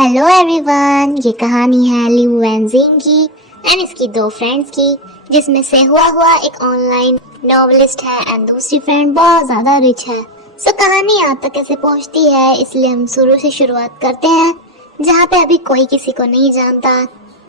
Hello everyone, ये कहानी है लिऊ वैनजिंग की एंड इसकी दो फ्रेंड्स की, जिसमें से हुआ एक ऑनलाइन नॉवेलिस्ट है एंड दूसरी फ्रेंड बहुत ज्यादा रिच है। सो कहानी यहाँ तक कैसे पहुँचती है, इसलिए हम शुरू से शुरुआत करते हैं, जहाँ पे अभी कोई किसी को नहीं जानता।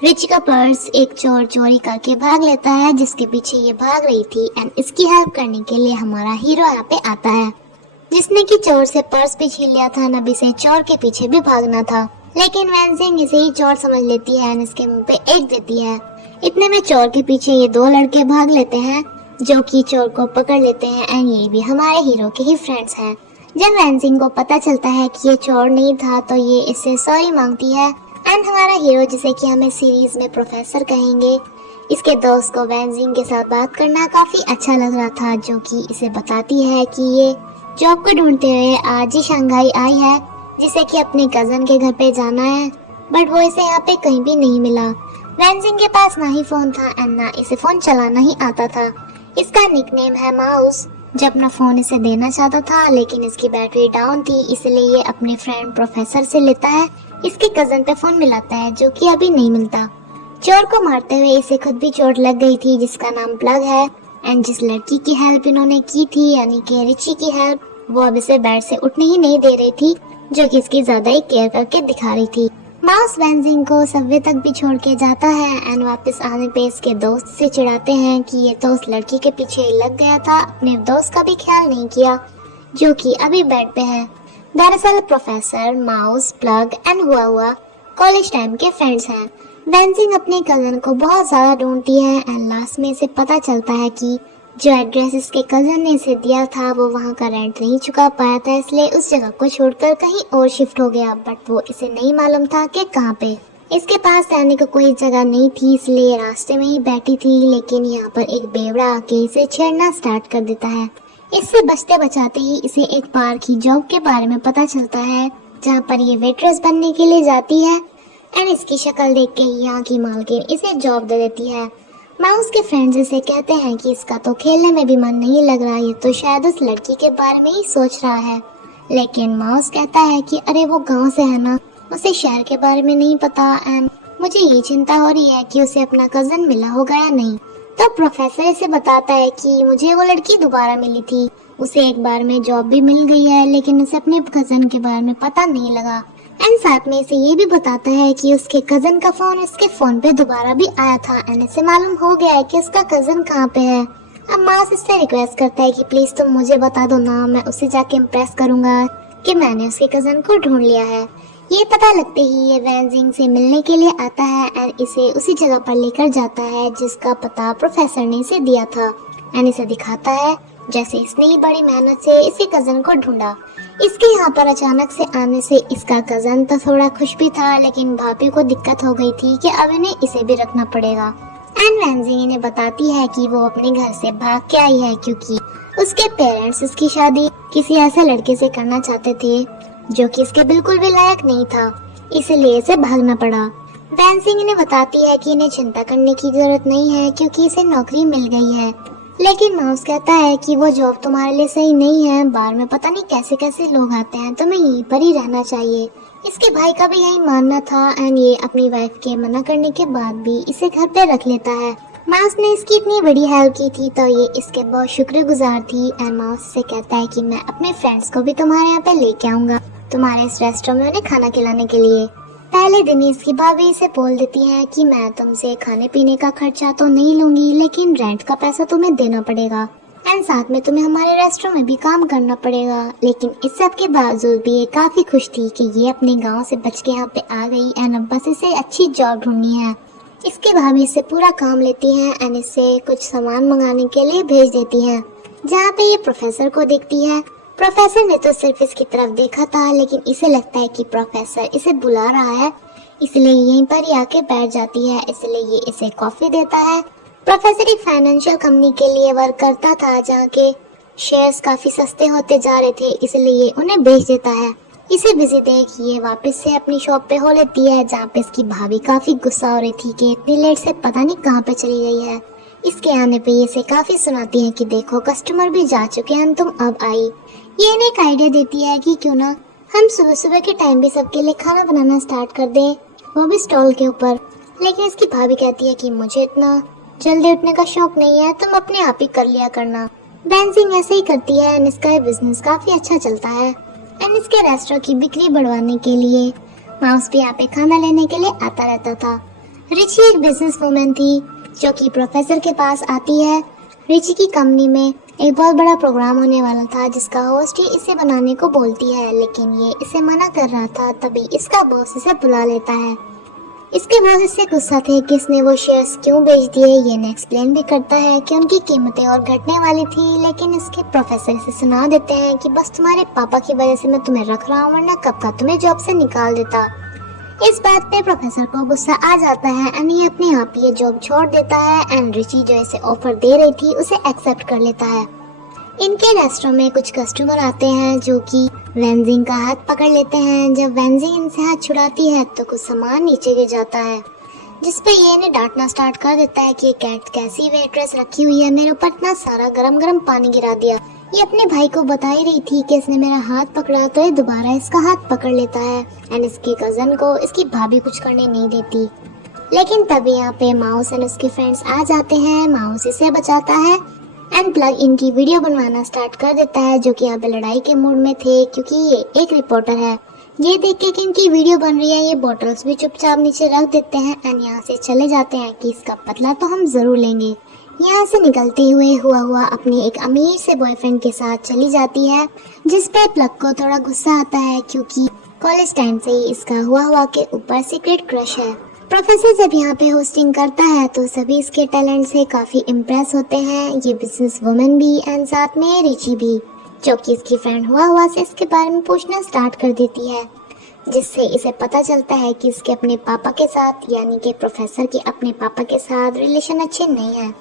रिच का पर्स एक चोर चोरी करके भाग लेता है, जिसके पीछे ये भाग रही थी एंड इसकी हेल्प करने के लिए हमारा हीरो यहाँ पे आता है, जिसने की चोर से पर्स भी छीन लिया था। नबी से चोर के पीछे भी भागना था, लेकिन वैनजिंग इसे ही चोर समझ लेती है एंड इसके मुंह पे एक देती है। इतने में चोर के पीछे ये दो लड़के भाग लेते हैं, जो कि चोर को पकड़ लेते हैं एंड ये भी हमारे हीरो के ही फ्रेंड्स हैं। जब वैनजिंग को पता चलता है कि ये चोर नहीं था, तो ये इससे सॉरी मांगती है एंड हमारा हीरो, जिसे कि हमें सीरीज में प्रोफेसर कहेंगे, इसके दोस्त को वैनजिंग के साथ बात करना काफी अच्छा लग रहा था, जो कि इसे बताती है कि ये जॉब को ढूंढते हुए आज ही शंघाई आई है, जिसे कि अपने कजन के घर पे जाना है, बट वो इसे यहाँ पे कहीं भी नहीं मिला। वैनजिंग के पास ना ही फोन था एंड ना इसे फोन चलाना ही आता था। इसका निकनेम है माउस। जब अपना फोन इसे देना चाहता था, लेकिन इसकी बैटरी डाउन थी, इसलिए ये अपने फ्रेंड प्रोफेसर से लेता है। इसके कजन पे फोन मिलाता है, जो कि अभी नहीं मिलता। चोर को मारते हुए इसे खुद भी चोट लग गई थी, जिसका नाम प्लग है एंड जिस लड़की की हेल्प इन्होंने की थी, यानी कि रिची की हेल्प, वो अब इसे बेड से उठने ही नहीं दे रही थी, जो कि इसकी ज्यादा ही केयर करके दिखा रही थी। माउस वैनजिंग को सबवे तक भी छोड़ के जाता है एंड वापस आने पे इसके दोस्त से चिढ़ाते हैं कि ये तो उस लड़की के पीछे लग गया था, अपने दोस्त का भी ख्याल नहीं किया, जो कि अभी बेड पे है। दरअसल प्रोफेसर, माउस, प्लग एंड हुआ कॉलेज टाइम के फ्रेंड्स हैं। वैनजिंग अपने कजन को बहुत ज्यादा ढूंढती है एंड लास्ट में इसे पता चलता है कि जो एड्रेस इसके कजन ने इसे दिया था, वो वहाँ का रेंट नहीं चुका पाया था, इसलिए उस जगह को छोड़कर कहीं और शिफ्ट हो गया, बट वो इसे नहीं मालूम था कि कहाँ पे। इसके पास रहने को कोई जगह नहीं थी, इसलिए रास्ते में ही बैठी थी, लेकिन यहाँ पर एक बेवड़ा आके इसे छेड़ना स्टार्ट कर देता है। इससे बचते बचाते ही इसे एक पार्क की जॉब के बारे में पता चलता है, जहाँ पर ये वेट्रेस बनने के लिए जाती है एंड इसकी शक्ल देख के यहाँ की मालकिन इसे जॉब दे देती है। माउस के फ्रेंड्स इसे कहते हैं कि इसका तो खेलने में भी मन नहीं लग रहा, ये तो शायद उस लड़की के बारे में ही सोच रहा है। लेकिन माउस कहता है कि अरे वो गांव से है ना, उसे शहर के बारे में नहीं पता एंड मुझे ये चिंता हो रही है कि उसे अपना कजन मिला होगा या नहीं। तो प्रोफेसर इसे बताता है कि मुझे वो लड़की दोबारा मिली थी, उसे एक बार में जॉब भी मिल गई है, लेकिन उसे अपने कजन के बारे में पता नहीं लगा एंड साथ में इसे ये भी बताता है कि उसके कजन का फोन उसके फोन पे दोबारा भी आया था एंड इसे मालूम हो गया है कि उसका कजन कहाँ पे है। अब माउस इससे रिक्वेस्ट करता है कि प्लीज तुम मुझे बता दो ना, मैं उसे जाके इम्प्रेस करूंगा कि मैंने उसके कजन को ढूंढ लिया है। ये पता लगते ही ये वैनजिंग से मिलने के लिए आता है एंड इसे उसी जगह पर लेकर जाता है, जिसका पता प्रोफेसर ने इसे दिया था एंड इसे दिखाता है जैसे इसने ही बड़ी मेहनत से इसी कजन को ढूंढा। इसके यहाँ पर अचानक से आने से इसका कजन तो थोड़ा खुश भी था, लेकिन भाभी को दिक्कत हो गई थी कि अब इन्हें इसे भी रखना पड़ेगा एंड वैनजिंग इन्हें बताती है कि वो अपने घर से भाग के आई है, क्योंकि उसके पेरेंट्स उसकी शादी किसी ऐसे लड़के से करना चाहते थे, जो कि इसके बिल्कुल भी लायक नहीं था, इसलिए इसे भागना पड़ा। वैनजिंग इन्हें बताती है कि इन्हें चिंता करने की जरूरत नहीं है, क्योंकि इसे नौकरी मिल गई है। लेकिन माउस कहता है कि वो जॉब तुम्हारे लिए सही नहीं है, बार में पता नहीं कैसे कैसे लोग आते हैं, तुम्हें यहीं पर ही रहना चाहिए। इसके भाई का भी यही मानना था एंड ये अपनी वाइफ के मना करने के बाद भी इसे घर पे रख लेता है। माउस ने इसकी इतनी बड़ी हेल्प की थी, तो ये इसके बहुत शुक्रगुजार थी एंड माउस से कहता है कि मैं अपने फ्रेंड्स को भी तुम्हारे यहाँ पे लेके आऊंगा, तुम्हारे इस रेस्टोरेंट में उन्हें खाना खिलाने के लिए। पहले दिन इसकी भाभी इसे बोल देती है कि मैं तुमसे खाने पीने का खर्चा तो नहीं लूंगी, लेकिन रेंट का पैसा तुम्हें देना पड़ेगा एंड साथ में तुम्हें हमारे रेस्टोरेंट में भी काम करना पड़ेगा। लेकिन इस सब के बावजूद भी ये काफी खुश थी कि ये अपने गांव से बच के यहाँ पे आ गई एंड अब बस इसे अच्छी जॉब ढूंढनी है। इसके भाभी इससे पूरा काम लेती है एंड इससे कुछ सामान मंगाने के लिए भेज देती है, जहाँ पे ये प्रोफेसर को देखती है। प्रोफेसर ने तो सिर्फ इसकी तरफ देखा था, लेकिन इसे लगता है कि प्रोफेसर इसे बुला रहा है, इसलिए यहीं पर ही आके बैठ जाती है, इसलिए ये इसे कॉफी देता है। प्रोफेसर एक फाइनेंशियल कंपनी के लिए वर्क करता था, जहाँ के शेयर्स काफी सस्ते होते जा रहे थे, इसलिए ये उन्हें बेच देता है। इसे बिजी देख ये वापस से अपनी शॉप पे हो लेती है, जहाँ पे इसकी भाभी काफी गुस्सा हो रही थी कि इतनी लेट से पता नहीं कहाँ पे चली गई है। इसके आने पे ये इसे काफी सुनाती है कि देखो कस्टमर भी जा चुके हैं, तुम अब आई। ये इन्हें एक आइडिया देती है कि क्यों ना हम सुबह सुबह के टाइम भी सबके लिए खाना बनाना स्टार्ट कर दें, वो भी स्टॉल के ऊपर। लेकिन इसकी भाभी कहती है कि मुझे इतना जल्दी उठने का शौक नहीं है, तुम अपने आप ही कर लिया करना। वैनजिंग ऐसे ही करती है एंड इसका बिजनेस काफी अच्छा चलता है एंड इसके रेस्टोरेंट की बिक्री बढ़वाने के लिए माउस भी यहाँ पे खाना लेने के लिए आता रहता था। रिची एक बिजनेस वूमेन थी जो कि प्रोफेसर के पास आती है। रिची की कंपनी में एक बहुत बड़ा प्रोग्राम होने वाला था जिसका होस्ट ही इसे बनाने को बोलती है, लेकिन ये इसे मना कर रहा था। तभी इसका बॉस इसे बुला लेता है। इसके बॉस इससे गुस्सा थे कि इसने वो शेयर्स क्यों बेच दिए। ये ने एक्सप्लेन भी करता है कि उनकी कीमतें और घटने वाली थी, लेकिन इसके प्रोफेसर इसे सुना देते हैं कि बस तुम्हारे पापा की वजह से मैं तुम्हें रख रहा हूँ, वरना कब का तुम्हें जॉब से निकाल देता। इस बात पे प्रोफेसर को गुस्सा आ जाता है एंड ये अपने आप ये जॉब छोड़ देता है एंड रिची जो इसे ऑफर दे रही थी उसे एक्सेप्ट कर लेता है। इनके रेस्टोरेंट में कुछ कस्टमर आते हैं जो कि वैनजिंग का हाथ पकड़ लेते हैं। जब वैनजिंग इनसे हाथ छुड़ाती है तो कुछ सामान नीचे गिर जाता है, जिसपे ये इन्हें डांटना स्टार्ट कर देता है कि ये कैसी वेट्रेस रखी हुई है, मेरे ऊपर इतना सारा गरम गरम पानी गिरा दिया। ये अपने भाई को बता ही रही थी कि इसने मेरा हाथ पकड़ा, तो ये दोबारा इसका हाथ पकड़ लेता है एंड इसकी कजन को इसकी भाभी कुछ करने नहीं देती। लेकिन तभी यहाँ पे माउस एंड उसके फ्रेंड्स आ जाते हैं। माउस इसे बचाता है एंड प्लग इनकी वीडियो बनवाना स्टार्ट कर देता है, जो कि यहाँ पे लड़ाई के मूड में थे क्योंकि ये एक रिपोर्टर है। ये देख के कि इनकी वीडियो बन रही है, ये बॉटल्स भी चुपचाप नीचे रख देते हैं एंड यहाँ से चले जाते हैं कि इसका बदला तो हम जरूर लेंगे। यहाँ से निकलते हुए हुआ अपने एक अमीर से बॉयफ्रेंड के साथ चली जाती है, जिस पे प्लग को थोड़ा गुस्सा आता है क्योंकि कॉलेज टाइम से ही इसका हुआ के ऊपर सीक्रेट क्रश है। प्रोफेसर जब यहाँ पे होस्टिंग करता है तो सभी इसके टैलेंट से काफी इम्प्रेस होते हैं, ये बिजनेस वुमेन भी एंड साथ में रिची भी, जो कि इसकी फ्रेंड हुआ से इसके बारे में पूछना स्टार्ट कर देती है, जिससे इसे पता चलता है कि इसके अपने पापा के साथ यानी कि प्रोफेसर के अपने पापा के साथ रिलेशन अच्छे नहीं है।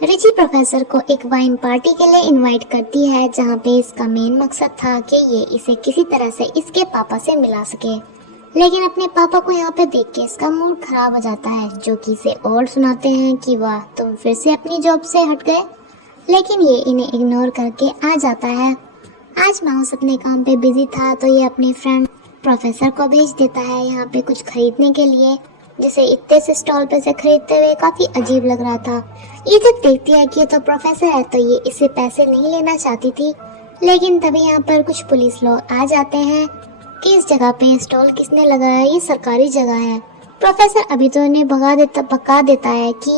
रिची प्रोफेसर को एक वाइन पार्टी के लिए इनवाइट करती है, जहाँ पे इसका मेन मकसद था कि ये इसे किसी तरह से इसके पापा से मिला सके। लेकिन अपने पापा को यहाँ पे देख के इसका मूड खराब हो जाता है, जो कि इसे और सुनाते हैं कि वाह तुम फिर से अपनी जॉब से हट गए। लेकिन ये इन्हें इग्नोर करके आ जाता है। आज माउस अपने काम पे बिजी था तो ये अपने फ्रेंड प्रोफेसर को भेज देता है यहाँ पे कुछ खरीदने के लिए, जिसे इतने से स्टॉल पे से खरीदते हुए काफी अजीब लग रहा था। ये जब देखती है कि ये तो प्रोफेसर है तो ये इसे पैसे नहीं लेना चाहती थी, लेकिन तभी यहाँ पर कुछ पुलिस लोग आ जाते हैं कि इस जगह पे स्टॉल किसने लगाया, ये सरकारी जगह है। प्रोफेसर अभी तो इन्हें भगा देता है कि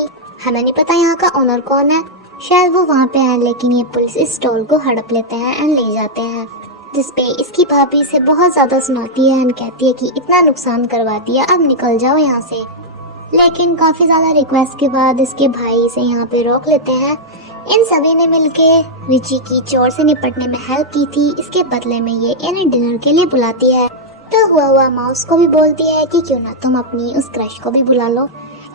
हमें नहीं पता यहाँ का ओनर कौन है, शायद वो वहाँ पे है। लेकिन ये पुलिस इस स्टॉल को हड़प लेते हैं एंड ले जाते हैं, जिसपे इसकी भाभी से बहुत ज्यादा सुनाती है एंड कहती है कि इतना नुकसान करवा दिया, अब निकल जाओ यहाँ से। लेकिन काफी ज्यादा रिक्वेस्ट के बाद इसके भाई इसे यहाँ पे रोक लेते हैं। इन सभी ने मिलके रिची की चोर से निपटने में हेल्प की थी, इसके बदले में ये इन्हें डिनर के लिए बुलाती है। तो हुआ माउस को भी बोलती है कि क्यों ना तुम अपनी उस क्रश को भी बुला लो।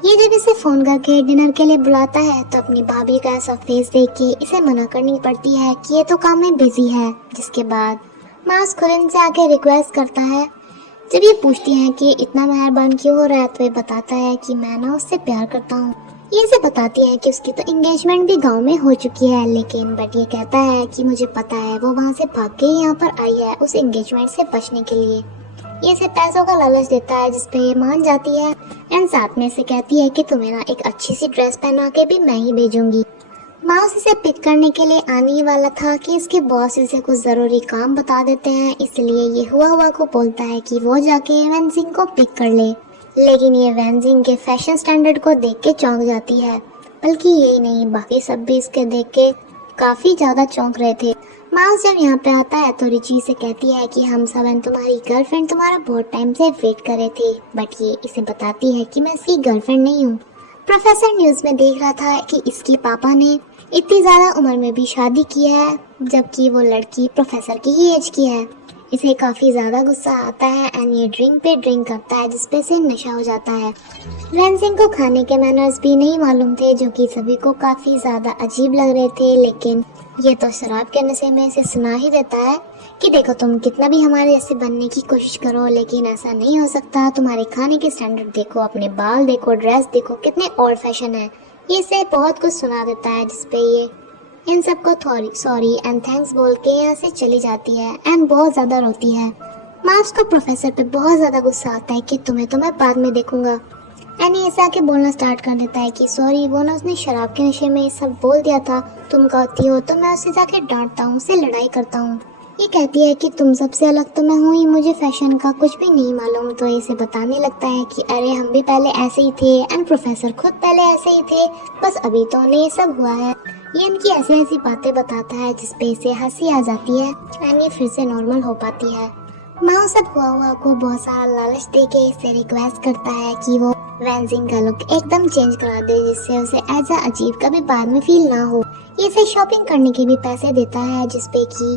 ये जब इसे फोन करके डिनर के लिए बुलाता है तो अपनी भाभी का ऐसा फेस देख के इसे मना करनी पड़ती है कि ये तो काम में बिजी है। जिसके बाद माउस खुद इनसे आके रिक्वेस्ट करता है। जब ये पूछती है कि इतना मेहरबान क्यों हो रहा है तो ये बताता है कि मैं ना उससे प्यार करता हूँ। ये इसे बताती है कि उसकी तो एंगेजमेंट भी गांव में हो चुकी है, लेकिन बट ये कहता है कि मुझे पता है वो वहाँ से भाग के यहाँ पर आई है उस एंगेजमेंट से बचने के लिए। ये इसे पैसों का लालच देता है, जिसपे ये मान जाती है एंड साथ में से कहती है कि तुम्हें ना एक अच्छी सी ड्रेस पहना के भी मैं ही भेजूंगी। माउस इसे पिक करने के लिए आने ही वाला था कि इसके बॉस इसे कुछ जरूरी काम बता देते हैं, इसलिए ये हुआ को बोलता है कि वो जाके वैनजिंग को पिक कर ले। लेकिन ये वैनजिंग के फैशन स्टैंडर्ड को देख के चौंक जाती है, बल्कि यही नहीं बाकी सब भी इसके देख के काफी ज्यादा चौंक रहे थे। माउस जब यहाँ पे आता है तो रिची से कहती है कि हम सब एंड तुम्हारी गर्लफ्रेंड तुम्हारा बहुत टाइम से वेट कर रहे थे, बट ये इसे बताती है कि मैं इसकी गर्लफ्रेंड नहीं हूँ। प्रोफेसर न्यूज में देख रहा था कि इसके पापा ने इतनी ज्यादा उम्र में भी शादी की है, जबकि वो लड़की प्रोफेसर की ही एज की है। इसे काफी ज्यादा गुस्सा आता है एंड ये ड्रिंक पे ड्रिंक करता है, जिसपे से नशा हो जाता है। वैनजिंग को खाने के मैनर्स भी नहीं मालूम थे, जो कि सभी को काफी ज्यादा अजीब लग रहे थे। लेकिन ये तो शराब के नशे में इसे सुना ही देता है कि देखो तुम कितना भी हमारे जैसे बनने की कोशिश करो, लेकिन ऐसा नहीं हो सकता। तुम्हारे खाने के स्टैंडर्ड देखो, अपने बाल देखो, ड्रेस देखो, कितने ओल्ड फैशन है। ये इसे बहुत कुछ सुना देता है, जिसपे ये इन सबको सॉरी एंड थैंक्स बोल के यहाँ से चली जाती है एंड बहुत ज्यादा रोती है। मार्क्स को प्रोफेसर पे बहुत ज्यादा गुस्सा आता है कि तुम्हें तो मैं बाद में देखूंगा। एनी ऐसे आके बोलना स्टार्ट कर देता है कि सॉरी, वो ना उसने शराब के नशे में ये सब बोल दिया था, तुम कहती हो तो मैं उससे जाके डांटता हूँ, उससे लड़ाई करता हूँ। ये कहती है कि तुम सबसे अलग तो मैं हूँ ही, मुझे फैशन का कुछ भी नहीं मालूम। तो इसे बताने लगता है कि अरे हम भी पहले ऐसे ही थे एंड प्रोफेसर खुद पहले ऐसे ही थे, बस अभी तो उन्हें ये सब हुआ है। ये इनकी ऐसी ऐसी बातें बताता है जिसपे इसे हंसी आ जाती है एंड ये फिर से नॉर्मल हो पाती है। माओ सब हुआ को बहुत सारा लालच देके इसे रिक्वेस्ट करता है कि वो वैनजिंग का लुक एकदम चेंज करा दे, जिससे उसे ऐसा अजीब कभी बाद में फील ना हो। ये इसे शॉपिंग करने के भी पैसे देता है, जिसपे कि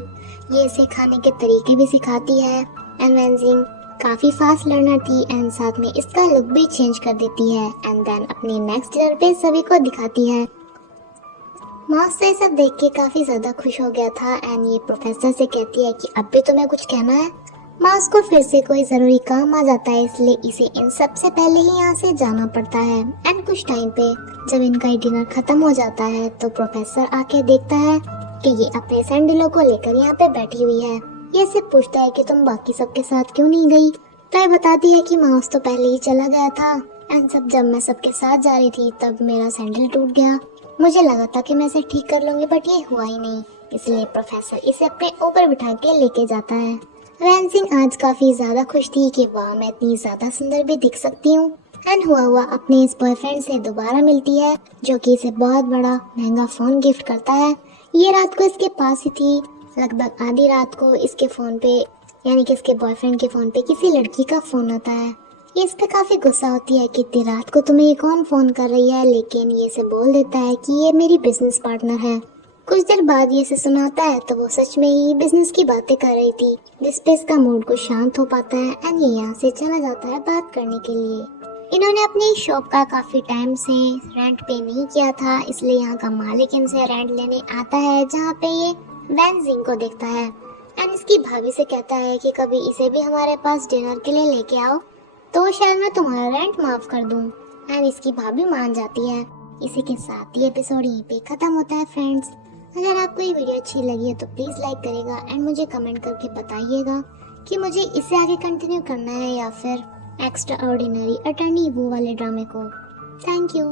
ये इसे खाने के तरीके भी सिखाती है। एंड वैनजिंग काफी फास्ट लर्नर थी एंड साथ में इसका लुक भी चेंज कर देती है एंड देन अपनी नेक्स्ट डिनर पे सभी को दिखाती है। माउस से सब देख के काफी ज्यादा खुश हो गया था एंड ये प्रोफेसर से कहती है कि अब भी तुम्हें कुछ कहना है। माउस को फिर से कोई जरूरी काम आ जाता है, इसलिए इसे इन सब से पहले ही यहाँ से जाना पड़ता है। एंड कुछ टाइम पे जब इनका डिनर खत्म हो जाता है तो प्रोफेसर आके देखता है कि ये अपने सैंडलों को लेकर यहाँ पे बैठी हुई है। ये इसे पूछता है कि तुम बाकी सबके साथ क्यों नहीं गई। तो ये बताती है कि माउस तो पहले ही चला गया था एंड जब मैं सबके साथ जा रही थी तब मेरा सैंडल टूट गया। मुझे लगा था कि मैं इसे ठीक कर लूंगी बट ये हुआ ही नहीं, इसलिए प्रोफेसर इसे अपने ऊपर बिठा के लेके जाता है। वैनजिंग आज काफी ज्यादा खुश थी कि वाह मैं इतनी ज्यादा सुंदर भी दिख सकती हूँ। एंड हुआ अपने इस बॉयफ्रेंड से दोबारा मिलती है जो कि इसे बहुत बड़ा महंगा फोन गिफ्ट करता है। ये रात को इसके पास ही थी। लगभग आधी रात को इसके फोन पे यानी कि इसके बॉयफ्रेंड के फोन पे किसी लड़की का फोन आता है। ये इस पे काफी गुस्सा होती है कि इतनी रात को तुम्हें ये कौन फोन कर रही है, लेकिन ये इसे बोल देता है कि ये मेरी बिजनेस पार्टनर है। कुछ देर बाद ये इसे सुनाता है तो वो सच में ही बिजनेस की बातें कर रही थी, जिसपे इसका मूड को शांत हो पाता है एंड ये यहाँ से चला जाता है बात करने के लिए। इन्होंने अपनी शॉप का काफी टाइम से रेंट पे नहीं किया था, इसलिए यहाँ का मालिक इनसे रेंट लेने आता है, जहाँ पे ये वैनजिंग को देखता है एंड इसकी भाभी से कहता है कि कभी इसे भी हमारे पास डिनर के लिए लेके आओ तो शायद मैं तुम्हारा रेंट माफ कर दूं। एंड इसकी भाभी मान जाती है। इसी के साथ ये एपिसोड यहीं पे खत्म होता है फ्रेंड्स। अगर आपको ये वीडियो अच्छी लगी है तो प्लीज लाइक करेगा एंड मुझे कमेंट करके बताइएगा कि मुझे इसे आगे कंटिन्यू करना है या फिर एक्स्ट्रा ऑर्डिनरी अटर्नी वो वाले ड्रामे को। Thank you.